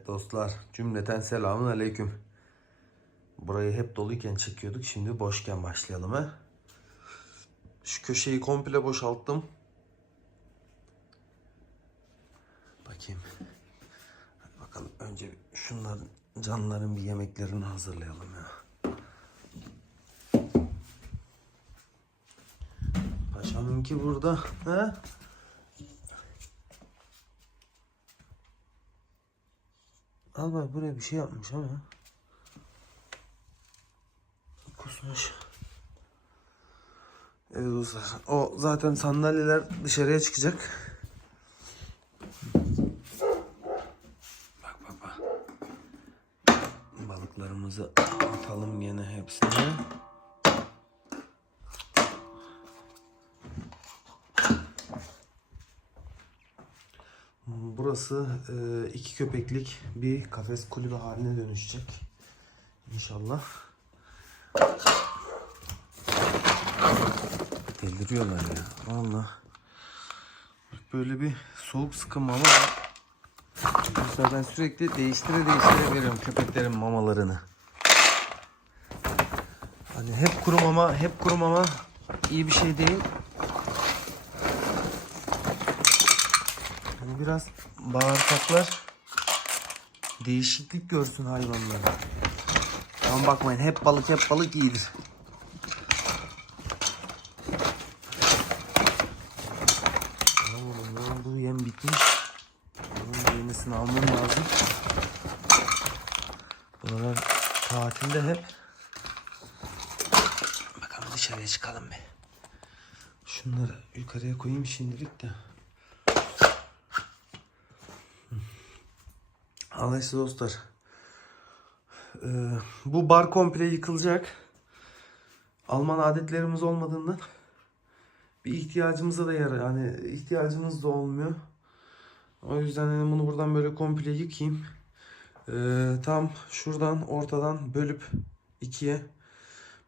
Evet dostlar cümleten selamun aleyküm. Burayı hep doluyken çekiyorduk. Şimdi boşken başlayalım ha. Şu köşeyi komple boşalttım. Bakayım. Hadi bakalım önce şunların canların bir yemeklerini hazırlayalım ya. Paşamınki burada. Ha? Al bak buraya bir şey yapmış ama. Kusmuş. Evet dostlar. O zaten sandalyeler dışarıya çıkacak. Bak bak bak. Balıklarımızı atalım gene hepsine. Burası e, iki köpeklik bir kafes kulübü haline dönüşecek. İnşallah. Deliriyorlar ya. Valla. Böyle bir soğuk sıkı mama var. Mesela ben sürekli değiştire değiştire veriyorum köpeklerin mamalarını. Hani hep kuru mama, hep kuru mama iyi bir şey değil. Hani biraz bağırsaklar değişiklik görsün hayvanlara. Ama bakmayın hep balık hep balık iyidir. Oğlum ne oldu? Yem bitmiş. Bunun yenisini almam lazım. Buralar tatilde hep. Bakalım dışarıya çıkalım bir. Şunları yukarıya koyayım şimdilik de. Anlaşıldı dostlar. Ee, bu bar komple yıkılacak. Alman adetlerimiz olmadığından bir ihtiyacımıza da yarar. Yani ihtiyacımız da olmuyor. O yüzden hani bunu buradan böyle komple yıkayayım. Ee, tam şuradan ortadan bölüp ikiye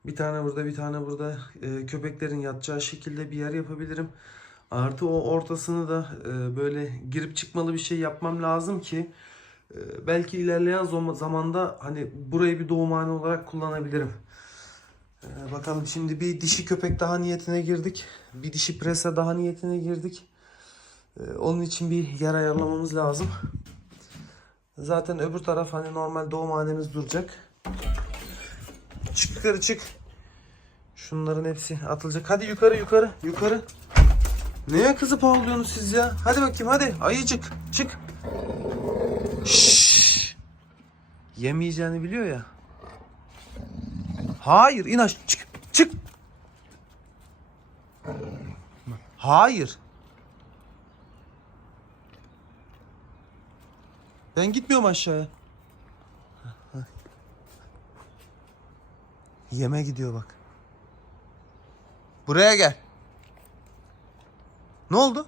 bir tane burada bir tane burada e, köpeklerin yatacağı şekilde bir yer yapabilirim. Artı o ortasını da e, böyle girip çıkmalı bir şey yapmam lazım ki belki ilerleyen zamanda hani burayı bir doğumhane olarak kullanabilirim. E, bakalım şimdi bir dişi köpek daha niyetine girdik. Bir dişi prese daha niyetine girdik. E, onun için bir yer ayarlamamız lazım. Zaten öbür taraf hani normal doğumhanemiz duracak. Çık yukarı çık. Şunların hepsi atılacak. Hadi yukarı yukarı yukarı. Neye kızıp ağlıyorsunuz siz ya? Hadi bakayım hadi ayıcık çık. Şşş. Yemeyeceğini biliyor ya. Hayır in aş çık çık. Hayır. Ben gitmiyorum aşağıya. Yeme gidiyor bak. Buraya gel. Ne oldu?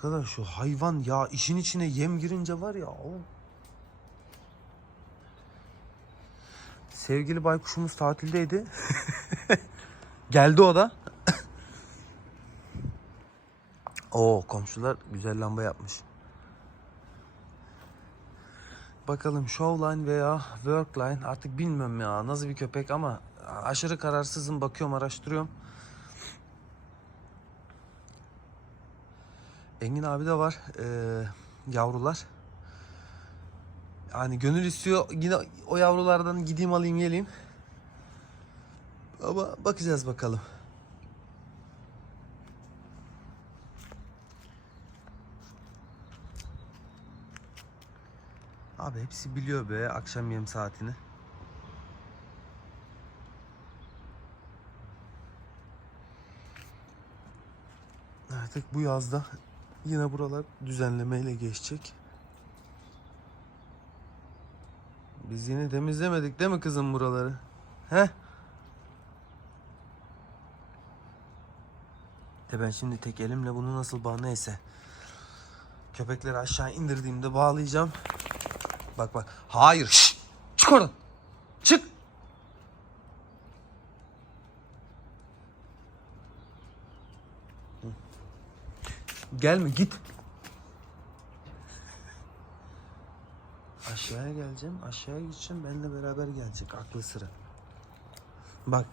Arkadaş şu hayvan ya işin içine yem girince var ya. o. Sevgili baykuşumuz tatildeydi. Geldi o da. Oo komşular güzel lamba yapmış. Bakalım Showline veya Workline artık bilmiyorum ya nasıl bir köpek ama aşırı kararsızım bakıyorum araştırıyorum. Engin abi de var eee, yavrular. Yani gönül istiyor yine o yavrulardan gideyim alayım geleyim. Ama bakacağız bakalım. Abi hepsi biliyor be akşam yem saatini. Artık bu yazda yine buralar düzenlemeyle geçecek. Biz yine temizlemedik değil mi kızım buraları? He? De ben şimdi tek elimle bunu nasıl bağ neyse. Köpekleri aşağı indirdiğimde bağlayacağım. Bak bak. Hayır. Şşt! Çık oradan. Çık. Gelme git. Aşağıya geleceğim. Aşağıya gideceğim. Benimle beraber gelecek. Aklı sıra. Bak.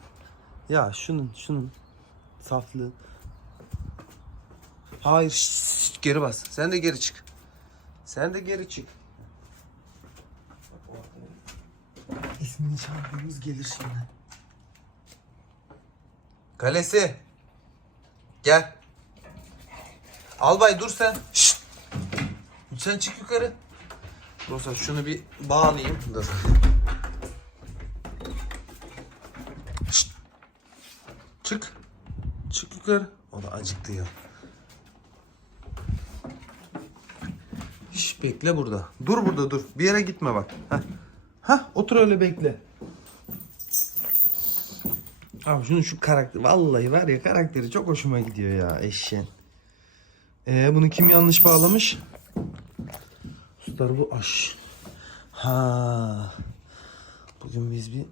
Ya şunun şunun saflığı. Hayır. şşt, geri bas. Sen de geri çık. Sen de geri çık. İsmini çağırdığımız gelir şimdi. Kalesi. Gel. Albay dur sen. Şşt. Sen çık yukarı. Dostlar şunu bir bağlayayım. Dur. Şşt. Çık. Çık yukarı. O da acıktı ya. Şş, bekle burada. Dur burada dur. Bir yere gitme bak. Heh. Heh, otur öyle bekle. Abi şunun şu karakter vallahi var ya karakteri çok hoşuma gidiyor ya eşeğin. Ee, bunu kim yanlış bağlamış? Ustalar bu aş. Ha. Bugün biz bir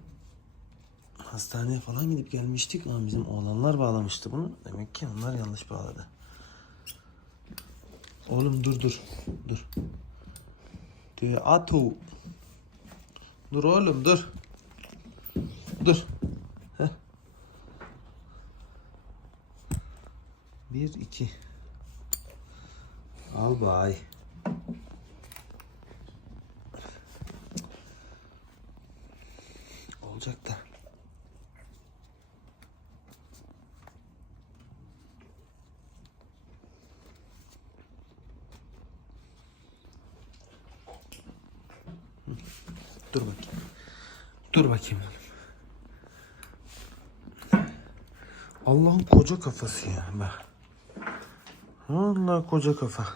hastaneye falan gidip gelmiştik ama bizim oğlanlar bağlamıştı bunu. Demek ki onlar yanlış bağladı. Oğlum dur dur. Dur. Diyor atu. Dur oğlum dur. Dur. Heh. Bir iki. Al bay. Olacak da. Dur bakayım. Dur bakayım. Allah'ın koca kafası ya bak. Allah koca kafa.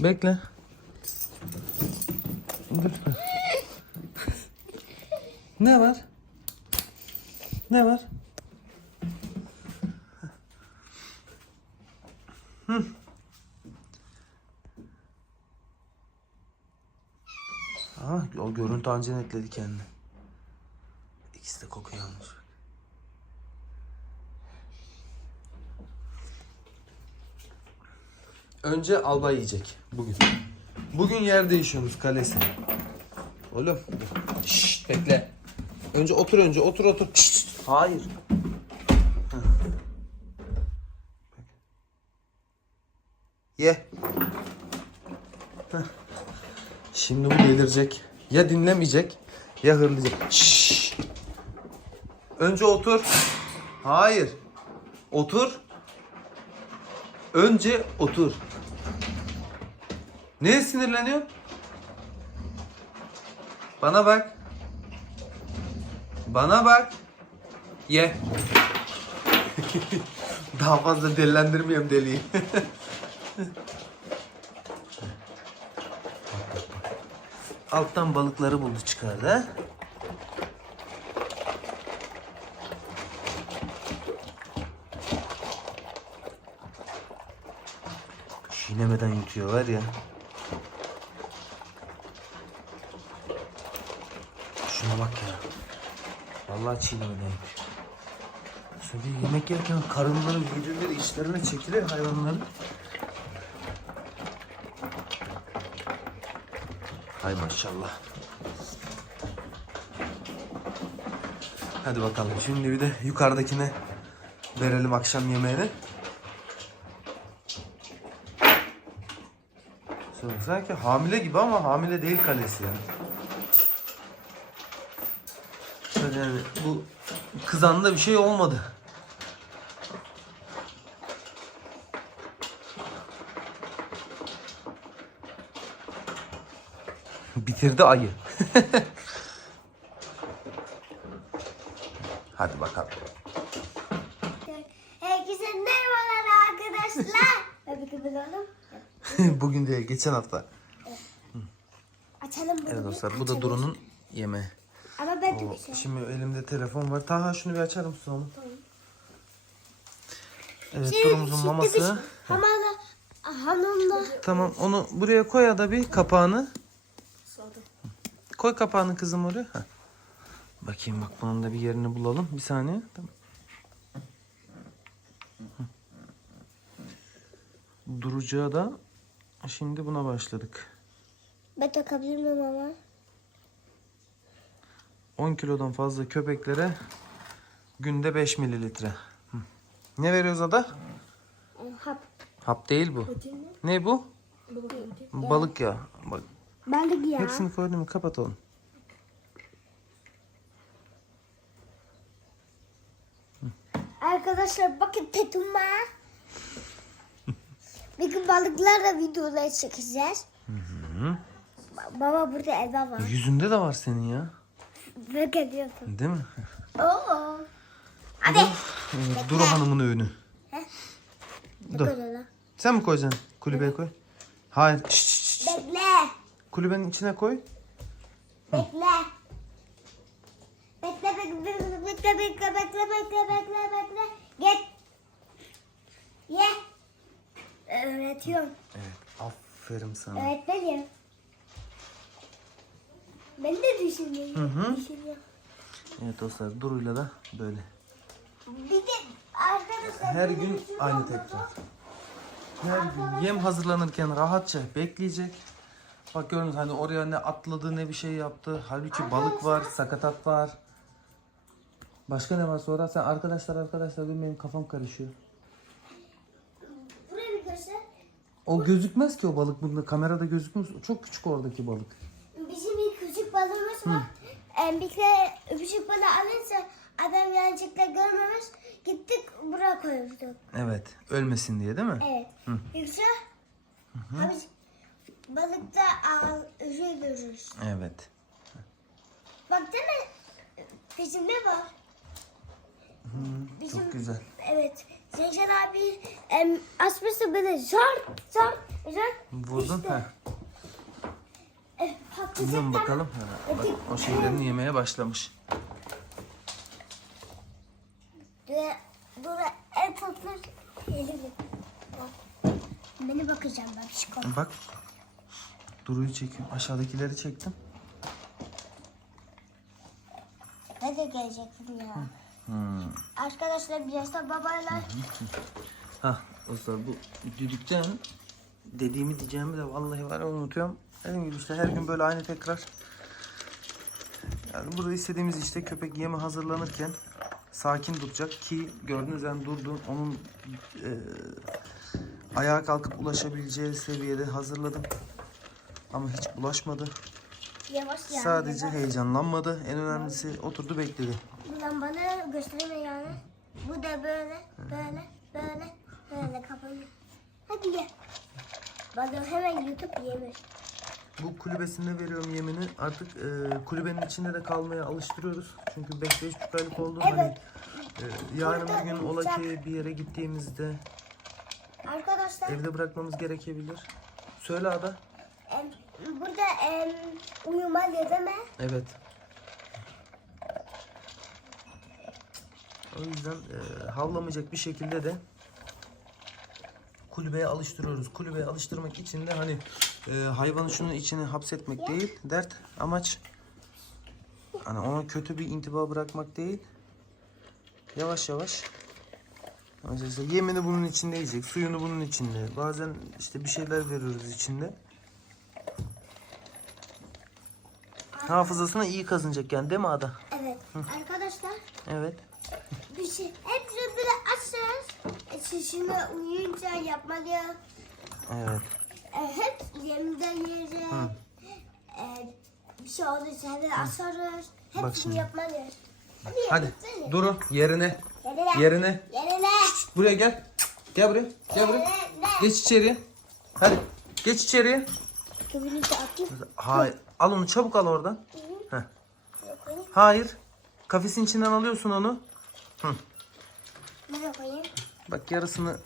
Bekle. Dur. ne var? Ne var? Hı. Aa, o görüntü anca netledi kendini. İkisi de kokuyu almış. Önce albay yiyecek bugün. Bugün yer değişiyoruz kalesi. Oğlum. Şşş bekle. Önce otur önce otur otur. Şşş, hayır. Ye. Heh. Şimdi bu delirecek. Ya dinlemeyecek ya hırlayacak. Şşş. Önce otur. Hayır. Otur. Önce otur. Neye sinirleniyorsun? Bana bak. Bana bak. Ye. Daha fazla delilendirmeyeyim deliyi. Alttan balıkları buldu çıkardı. Çiğnemeden yutuyor var ya. Bak ya. Vallahi çiğnemeden yutuyor. Şöyle yemek yerken karınları, midilleri içlerine çekilir hayvanların. Hay maşallah. Hadi bakalım şimdi bir de yukarıdakine verelim akşam yemeğini. Sanki hamile gibi ama hamile değil kalesi yani. Şöyle yani bu kızanda bir şey olmadı. Bitirdi ayı. Hadi bakalım. Herkese merhabalar arkadaşlar. Ki bulalım. Bugün değil, geçen hafta. Açalım bunu. Evet dostlar, bu da. Duru'nun yemeği. Şey. Şimdi elimde telefon var. Taha şunu bir açar mısın oğlum? Tamam. Evet şey, şimdi, turumuzun maması. Şey. Hamada, hanımda. Tamam onu buraya koy ya da bir kapağını. Koy kapağını kızım oraya. Heh. Bakayım bak bunun da bir yerini bulalım. Bir saniye. Tamam. Duracağı da şimdi buna başladık. Ben takabilir miyim ama? 10 kilodan fazla köpeklere günde 5 mililitre. Hı. Ne veriyoruz ada? E, hap. Hap değil bu. Ne bu? Balık ya. Bak, Balık ya. hepsini koydum kapat oğlum. Arkadaşlar bakın petuma. Bir gün balıklarla videoları çekeceğiz. Ba- Baba burada Eda var. Yüzünde de var senin ya. Büyük ediyorsun. Değil mi? Oo. Hadi. Dur, Duru Hanım'ın öğünü. Heh. Dur. Koyalım. Sen mi koyacaksın? Kulübeye koy. Hayır. Şşş. Bekle. Kulübenin içine koy. Bekle. Bekle bekle bekle bekle bekle bekle bekle bekle. Git. Ye. Öğretiyorum. Evet. Aferin sana. Öğretmenim. Ben de düşünüyorum. Hı hı. Düşünüyorum. Evet dostlar Duru'yla da böyle. Bir de arkadaşlar. Her benim gün için aynı tekrar. Her gün yem hazırlanırken rahatça bekleyecek. Bak gördünüz hani oraya ne atladı ne bir şey yaptı. Halbuki balık var, sakatat var. Başka ne var sonra? Sen arkadaşlar arkadaşlar benim, benim kafam karışıyor. Buraya bir göster. O gözükmez ki o balık bunda. Kamerada gözükmüyor. Çok küçük oradaki balık. Bizim var. Ee, bir kere küçük balığı alınca adam yanlışlıkla görmemiş. Gittik buraya koymuştuk. Evet. Ölmesin diye değil mi? Evet. Yoksa abi balıkta al, şey görürüz. Evet. Bak değil mi? Peşinde var. Bizim, Çok güzel. Evet. Zeyşan abi em, asması böyle zart zart zart. Vurdun İşte. ha. Tam- bakalım. Ha, bak, o şeylerini yemeye başlamış. Dur, dur, el. Bak. Beni bakacağım ben şiko. Bak. Duru'yu çekiyorum. Aşağıdakileri çektim. Ben de gelecektim ya. Hmm. Arkadaşlar biraz da babayla Ha, dostlar bu düdükten dediğimi diyeceğimi de vallahi var unutuyorum. Dediğim gibi işte her gün böyle aynı tekrar. Yani burada istediğimiz işte köpek yemi hazırlanırken sakin duracak ki gördüğünüz yani durdu. Onun e, ayağa kalkıp ulaşabileceği seviyede hazırladım. Ama hiç bulaşmadı. yavaş yani. Sadece yavaş. heyecanlanmadı. En önemlisi oturdu bekledi. Buradan bana gösterme yani. Bu da böyle, böyle, böyle, böyle kapanıyor. Hadi ye. Balığı hemen yutup yemir. Bu kulübesinde veriyorum yemini. Artık e, kulübenin içinde de kalmaya alıştırıyoruz. Çünkü 5-5 aylık oldu. Hani Evet. e, yarın bir gün ola ki bir yere gittiğimizde Arkadaşlar evde bırakmamız gerekebilir. Söyle Ada. em, burada em, uyumalı değil mi? Evet. O yüzden e, havlamayacak bir şekilde de kulübeye alıştırıyoruz. Kulübeye alıştırmak için de hani e, hayvanı şunun içine hapsetmek değil. Dert amaç hani ona kötü bir intiba bırakmak değil. Yavaş yavaş. Yavaş. Yemini bunun içinde yiyecek. Suyunu bunun içinde. Bazen işte bir şeyler veriyoruz içinde. Hafızasına iyi kazınacak yani değil mi Ada? Evet. Arkadaşlar Evet. bir şey hepsi böyle açacağız. E, Şişini uyuyunca yapmalı. Evet. E, hep yemden yiyeceğiz. E, bir şey olursa hemen asarız. Bak Hepsini şimdi. yapmalıyız. Hadi. Duru yerine. Yerine. Yerine. Yerine. Buraya gel. Gel buraya. Gel buraya. Geç içeriye. Hadi. Geç içeriye. Kömürü de atayım. Hayır. Al onu çabuk al oradan. Heh. Hayır. Kafesin içinden alıyorsun onu. Buraya koyayım. Bak yarısını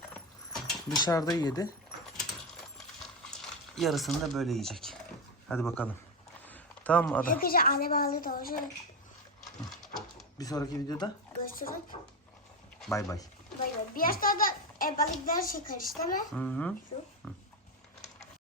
dışarıda yedi. Yarısını da böyle yiyecek. Hadi bakalım. Tamam mı Ada? Herkese anne bağlı da olsun. Bir sonraki videoda Görüşürüz. bay bay. Bay bay. Bir yaşta da e, balıklar çıkar işte mi? Hı hı. Şu.